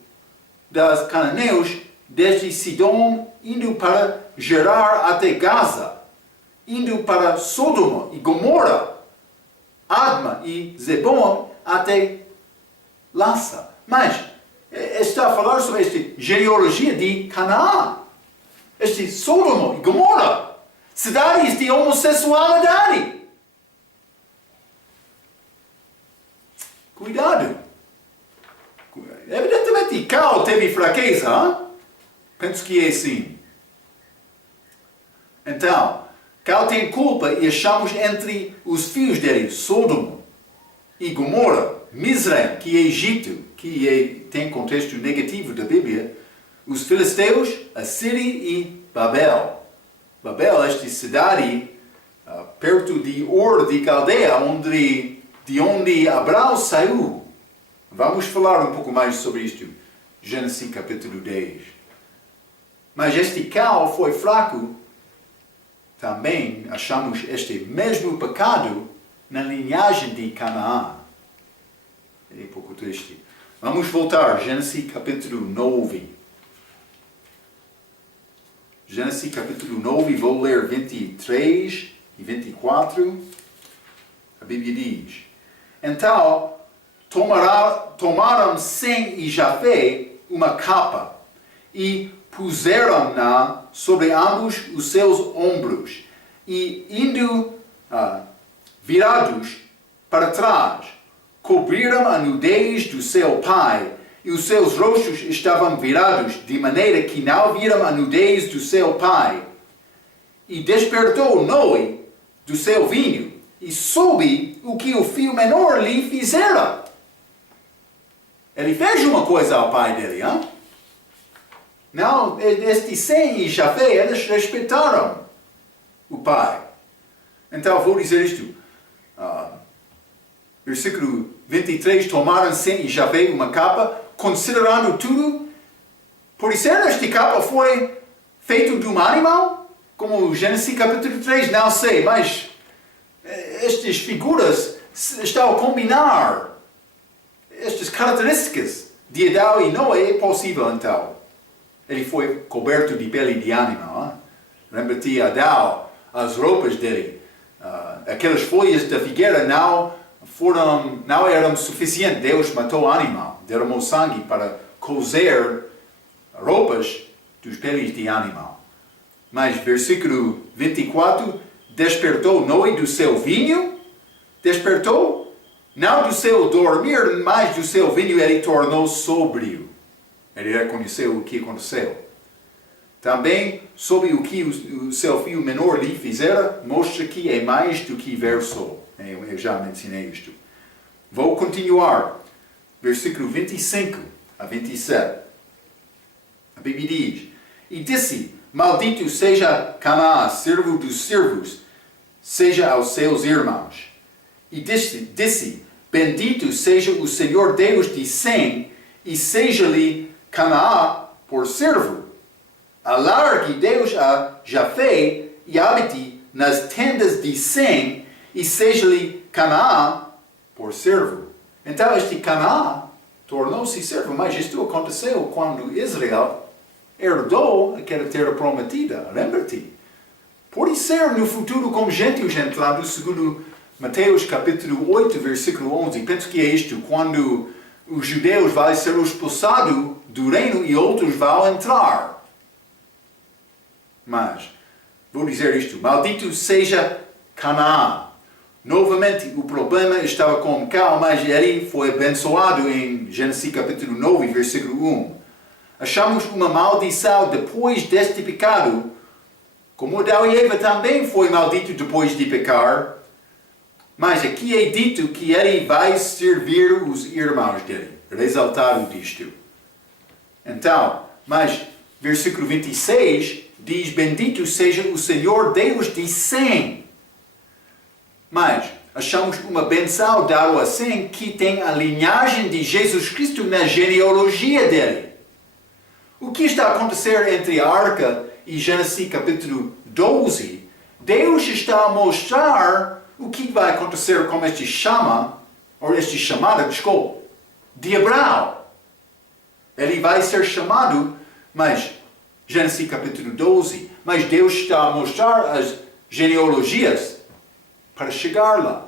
das cananeus desde Sidom indo para Gerar até Gaza, indo para Sodoma e Gomorra, Adma e Zebon até laça. Mas está a falar sobre esta genealogia de Canaã. Este Sodoma e Gomorra. Cidades de homossexualidade. Cuidado. Evidentemente, Cal teve fraqueza. Hein? Penso que é assim. Então, Cal tem culpa e achamos entre os filhos dele, Sodoma e Gomorra, Misraim, que é Egito, que tem contexto negativo da Bíblia, os filisteus, Assíria e Babel. Babel, esta cidade perto de Ur de Caldeia, de onde Abraão saiu. Vamos falar um pouco mais sobre isto. Gênesis capítulo 10. Mas este Cal foi fraco. Também achamos este mesmo pecado na linhagem de Canaã. É um pouco triste. Vamos voltar. Gênesis capítulo 9. Gênesis capítulo 9, vou ler 23 e 24. A Bíblia diz: Então tomaram Sem e Jafé uma capa e puseram-na sobre ambos os seus ombros e, indo virados para trás, cobriram a nudez do seu pai, e os seus rostos estavam virados, de maneira que não viram a nudez do seu pai. E despertou Noé do seu vinho, e soube o que o filho menor lhe fizera. Ele fez uma coisa ao pai dele, hein? Não, este Sem e Jafé, eles respeitaram o pai. Então, vou dizer isto. Versículo 23, tomaram Sem e Jafé uma capa, considerando tudo. Por isso, esta capa foi feita de um animal, como Gênesis capítulo 3, não sei, mas estas figuras estão a combinar estas características de Adão e Noé. É possível, então. Ele foi coberto de pele de animal. Lembra-te, Adão, as roupas dele, aquelas folhas da figueira não eram suficientes. Deus matou o animal, derramou sangue para cozer roupas dos peles de animal. Mas versículo 24, despertou Noé do seu vinho, despertou, não do seu dormir, mas do seu vinho ele tornou sóbrio. Ele reconheceu o que aconteceu. Também, sobre o que o seu filho menor lhe fizera, mostra que é mais do que versou. Eu já mencionei isto. Vou continuar. Versículo 25 a 27. A Bíblia diz: E disse: Maldito seja Canaã, servo dos servos, seja aos seus irmãos. E disse: Bendito seja o Senhor Deus de Sem, e seja-lhe Canaã por servo. Alargue Deus a Jafé e habite nas tendas de Sem, e seja-lhe Canaã por servo. Então este Canaã tornou-se servo, mas isto aconteceu quando Israel herdou aquela terra prometida. Lembra-te? Pode ser no futuro como gentios entrando, segundo Mateus capítulo 8, versículo 11. Penso que é isto, quando os judeus vão ser expulsados do reino e outros vão entrar. Mas, vou dizer isto: maldito seja Canaã. Novamente, o problema estava com Cal, mas ele foi abençoado em Gênesis capítulo 9, versículo 1. Achamos uma maldição depois deste pecado, como Adão e Eva também foi maldito depois de pecar. Mas aqui é dito que ele vai servir os irmãos dele. Resultado disto. Então, mas versículo 26 diz: Bendito seja o Senhor Deus de Sem. Mas achamos uma benção dada a Sem que tem a linhagem de Jesus Cristo na genealogia dele. O que está a acontecer entre a arca e Gênesis capítulo 12? Deus está a mostrar o que vai acontecer com este chamada, de Abraão. Ele vai ser chamado, mas Gênesis capítulo 12, mas Deus está a mostrar as genealogias para chegar lá.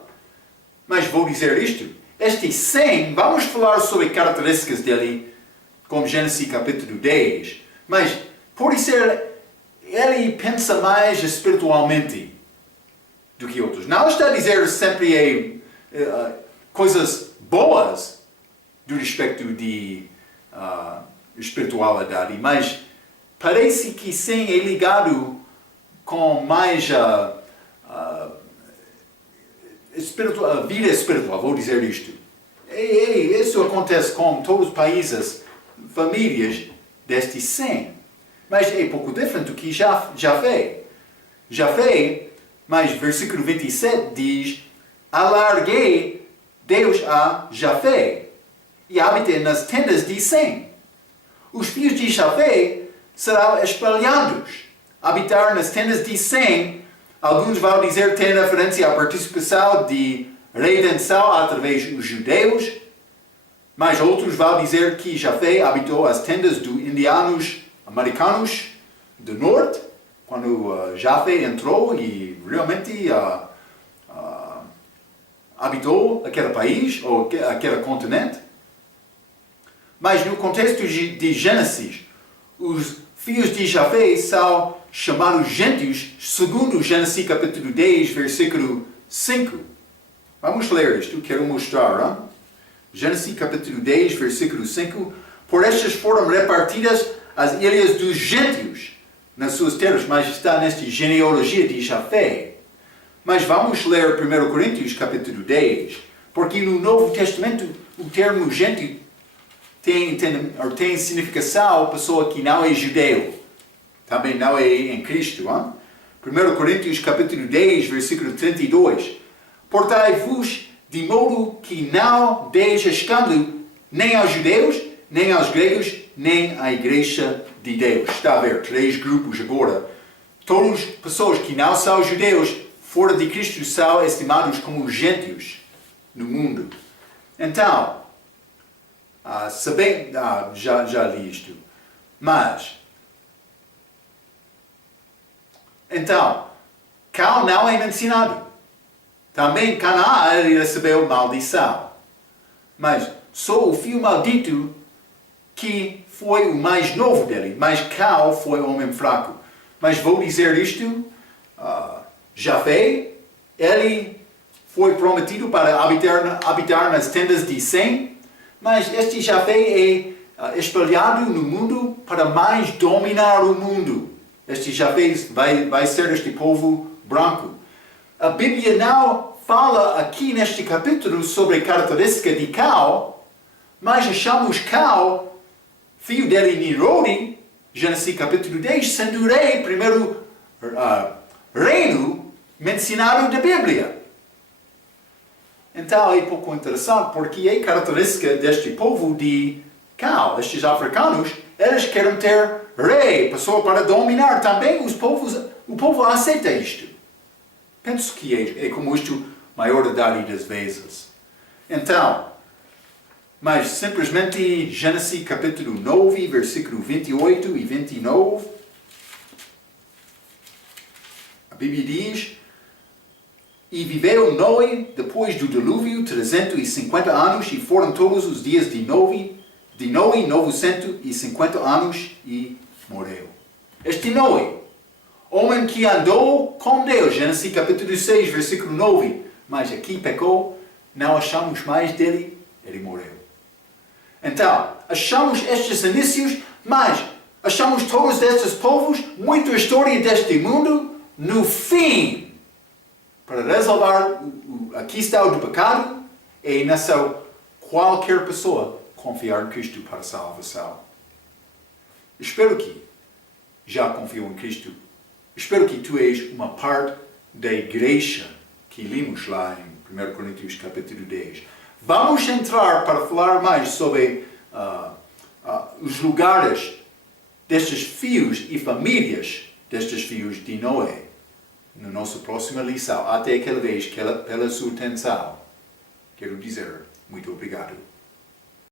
Mas vou dizer isto: este Sem, vamos falar sobre características dele, como Gênesis capítulo 10, mas pode ser, ele pensa mais espiritualmente do que outros. Não está a dizer sempre coisas boas do respeito de espiritualidade, mas parece que Sem é ligado com mais vida espiritual, vou dizer isto. Isso acontece com todos os países, famílias deste Sem. Mas é pouco diferente do que Jafé. Jafé, mas versículo 27 diz: alarguei Deus a Jafé e habitei nas tendas de Sem. Os filhos de Jafé serão espalhados. Habitar nas tendas de Sem, alguns vão dizer, tem referência à participação de redenção através dos judeus, mas outros vão dizer que Jafé habitou as tendas dos indianos americanos do norte, quando Jafé entrou e realmente habitou aquele país, ou aquele continente. Mas no contexto de Gênesis, os filhos de Jafé são chamados gentios, segundo Gênesis capítulo 10, versículo 5. Vamos ler isto, quero mostrar. Hein? Gênesis capítulo 10, versículo 5. Por estas foram repartidas as ilhas dos gentios nas suas terras, mas está nesta genealogia de Jafé. Mas vamos ler 1 Coríntios capítulo 10, porque no Novo Testamento o termo gentio tem significação pessoa que não é judeu, também não é em Cristo. Hein? 1 Coríntios capítulo 10, versículo 32. Portai-vos de modo que não deis escândalo nem aos judeus, nem aos gregos, nem à igreja de Deus. Está a ver, 3 grupos agora. Todas as pessoas que não são judeus, fora de Cristo, são estimados como gentios no mundo. Então, já li isto. Mas, então, Cão não é mencionado. Também Canaã recebeu maldição. Mas só o filho maldito que foi o mais novo dele. Mas Cão foi o homem fraco. Mas vou dizer isto, Jafé, ele foi prometido para habitar nas tendas de Sem, mas este Jafé é espalhado no mundo para mais dominar o mundo. Este Jafé vai ser este povo branco. A Bíblia não fala aqui neste capítulo sobre a característica de Cão, mas achamos Cão, filho dele Nimrod, Gênesis capítulo 10, sendo o rei, primeiro reino mencionado da Bíblia. Então é pouco interessante porque é característica deste povo de Cão. Estes africanos, eles querem ter rei, pessoa para dominar. Também o povo aceita isto. Penso que é como isto a maioridade das vezes. Então, mas simplesmente Gênesis capítulo 9, versículo 28 e 29. A Bíblia diz: e viveu Noé depois do dilúvio 350 anos, e foram todos os dias de Noé 950 anos, e morreu. Este Noé, homem que andou com Deus, Gênesis capítulo 6, versículo 9, mas aqui pecou, não achamos mais dele, ele morreu. Então, achamos estes inícios, mas achamos todos estes povos, muita história deste mundo, no fim, para resolver a questão do pecado, é nessa qualquer pessoa confiar em Cristo para a salvação. Espero que já confiou em Cristo. Espero que tu és uma parte da igreja que lemos lá em 1 Coríntios capítulo 10. Vamos entrar para falar mais sobre os lugares destes filhos e famílias destes filhos de Noé na nossa próxima lição. Até aquela vez, pela sua atenção, quero dizer muito obrigado.